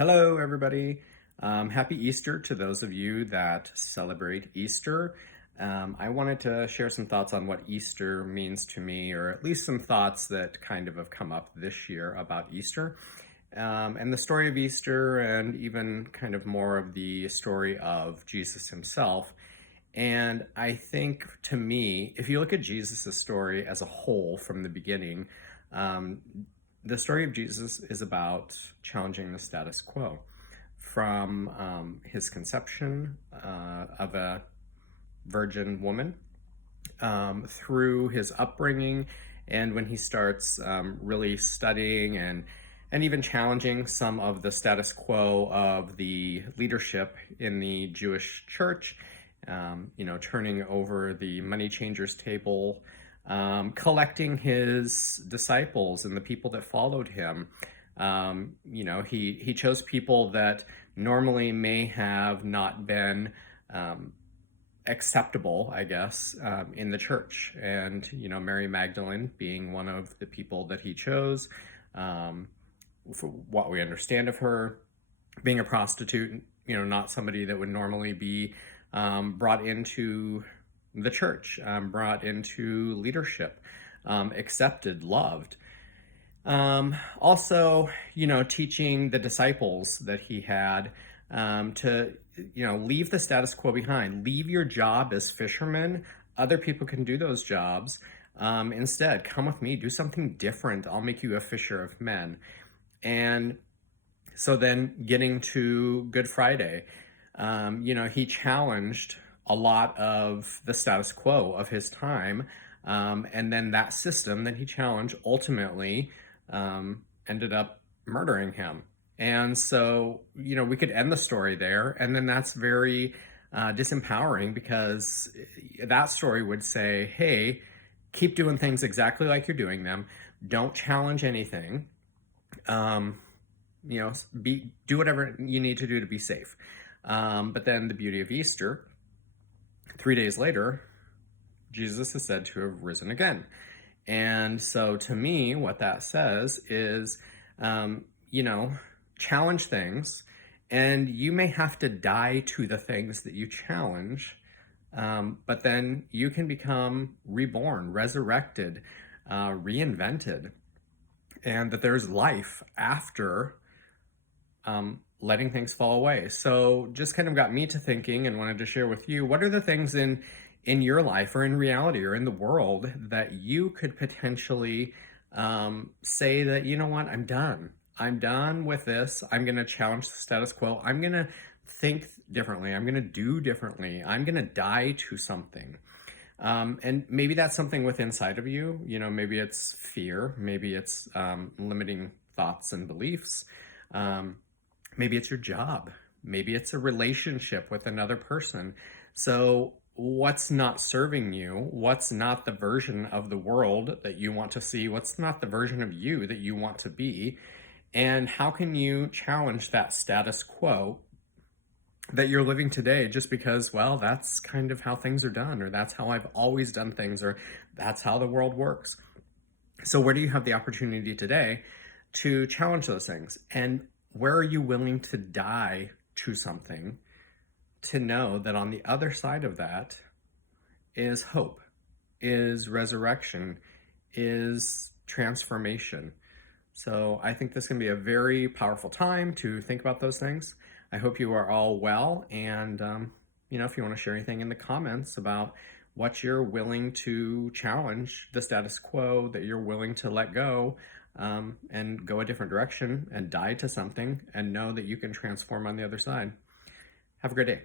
Hello, everybody. Happy Easter to those of you that celebrate Easter. I wanted to share some thoughts on what Easter means to me, or at least some thoughts that kind of have come up this year about Easter. And the story of Easter, and even kind of more of the story of Jesus himself. And I think to me, if you look at Jesus' story as a whole from the beginning, um, the story of Jesus is about challenging the status quo from his conception of a virgin woman through his upbringing, and when he starts really studying and even challenging some of the status quo of the leadership in the Jewish church, turning over the money changers table, collecting his disciples and the people that followed him. He chose people that normally may have not been acceptable, I guess, in the church. And, Mary Magdalene being one of the people that he chose, for what we understand of her, being a prostitute, not somebody that would normally be brought into the church, brought into leadership, accepted, loved. Also, teaching the disciples that he had to, leave the status quo behind. Leave your job as fishermen. Other people can do those jobs. Instead, come with me, do something different. I'll make you a fisher of men. And so then getting to Good Friday, he challenged a lot of the status quo of his time. And then that system that he challenged ultimately ended up murdering him. And so, we could end the story there. And then that's very disempowering, because that story would say, hey, keep doing things exactly like you're doing them. Don't challenge anything. Do whatever you need to do to be safe. But then the beauty of Easter, 3 days later, Jesus is said to have risen again. And so to me, what that says is, challenge things, and you may have to die to the things that you challenge, but then you can become reborn, resurrected, reinvented, and that there's life after letting things fall away. So just kind of got me to thinking, and wanted to share with you, what are the things in your life, or in reality, or in the world, that you could potentially say that, I'm done. I'm done with this. I'm going to challenge the status quo. I'm going to think differently. I'm going to do differently. I'm going to die to something. And maybe that's something within inside of you. Maybe it's fear. Maybe it's limiting thoughts and beliefs. Maybe it's your job. Maybe it's a relationship with another person. So what's not serving you? What's not the version of the world that you want to see? What's not the version of you that you want to be? And how can you challenge that status quo that you're living today, just because, well, that's kind of how things are done, or that's how I've always done things, or that's how the world works? So where do you have the opportunity today to challenge those things? And where are you willing to die to something, to know that on the other side of that is hope, is resurrection, is transformation? So I think this can be a very powerful time to think about those things. I hope you are all well. And, if you want to share anything in the comments about what you're willing to challenge, the status quo that you're willing to let go, and go a different direction and die to something, and know that you can transform on the other side. Have a great day.